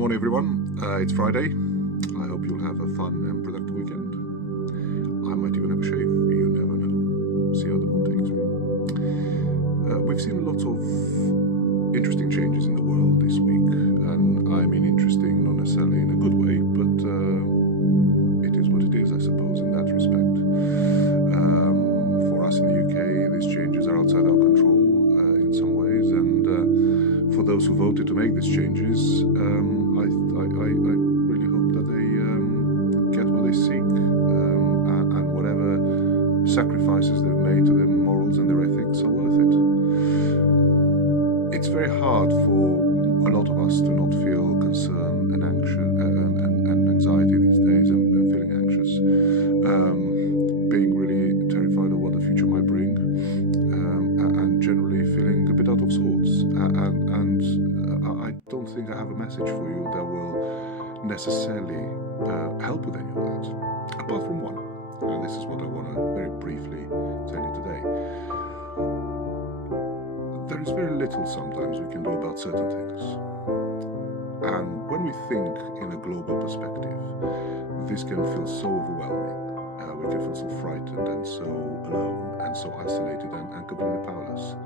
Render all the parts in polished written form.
morning, everyone. It's Friday. I hope you'll have a fun and productive weekend. I might even have a shave. You never know. See how the mood takes me. We've seen lots of interesting changes in the world this week, and I mean interesting not necessarily in a good way, but it is what it is, I suppose, in that respect. For us in the UK, these changes are outside our control in some ways, and for those who voted to make these changes, I really hope that they get what they seek, and whatever sacrifices they've made to their morals and their ethics are worth it. It's very hard for a lot of us to not feel concern and anxious and anxiety these days, and feeling anxious, being really terrified of what the future might bring, and generally feeling a bit out of sorts. And I don't think I have a message for you that will necessarily help with any of that, apart from one. And this is what I want to very briefly tell you today. There is very little sometimes we can do about certain things. And when we think in a global perspective, this can feel so overwhelming. We can feel so frightened and so alone and so isolated and completely powerless.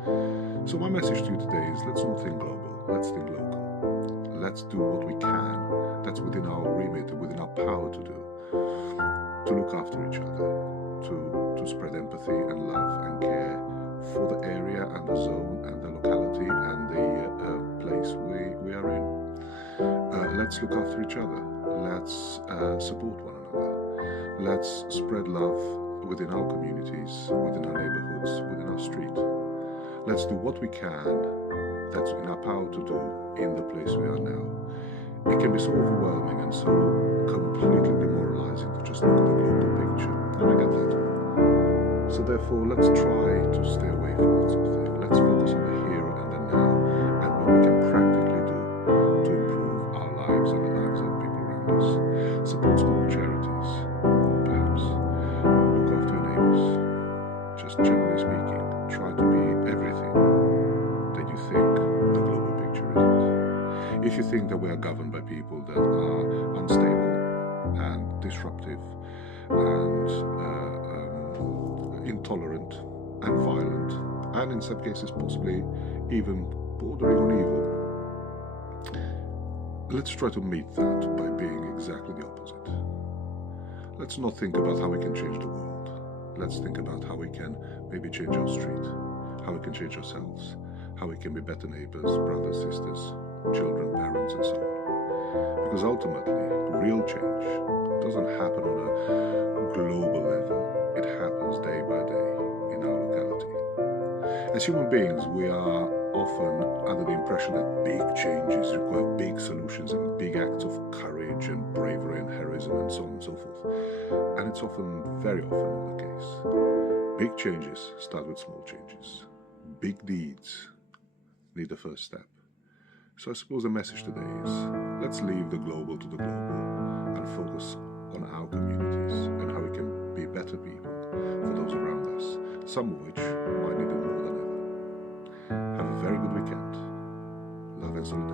So my message to you today is, let's not think global, let's think local. Let's do what we can, that's within our remit, within our power to do, to look after each other, to spread empathy and love and care for the area and the zone and the locality and the place we are in. Let's look after each other. Let's support one another. Let's spread love within our communities, within our neighborhoods, within our street. Let's do what we can that's in our power to do in the place we are now. It can be so overwhelming and so completely demoralizing to just look at the global picture, and I get that. So therefore, let's try to stay away from that sort of thing. Let's focus on the here and the now, and what we can practically do to improve our lives and the lives of people around us. Support small charities, perhaps. Look after your neighbors. Just generally speaking, try to be everything that you think the global picture isn't. If you think that we are governed by people that are unstable and disruptive and intolerant and violent, and in some cases possibly even bordering on evil, let's try to meet that by being exactly the opposite. Let's not think about how we can change the world. Let's think about how we can maybe change our street, how we can change ourselves, how we can be better neighbors, brothers, sisters, children, parents, and so on. Because ultimately, real change doesn't happen on a global level. It happens day by day in our locality. As human beings, we are often under the impression that big changes require big solutions and big acts of courage and bravery and heroism and so on and so forth. And it's often, very often, not the case. Big changes start with small changes. Big deeds need the first step. So I suppose the message today is, let's leave the global to the global and focus on our communities and how we can be better people for those around us, some of which might need it more than ever. Have a very good weekend. Love and solidarity.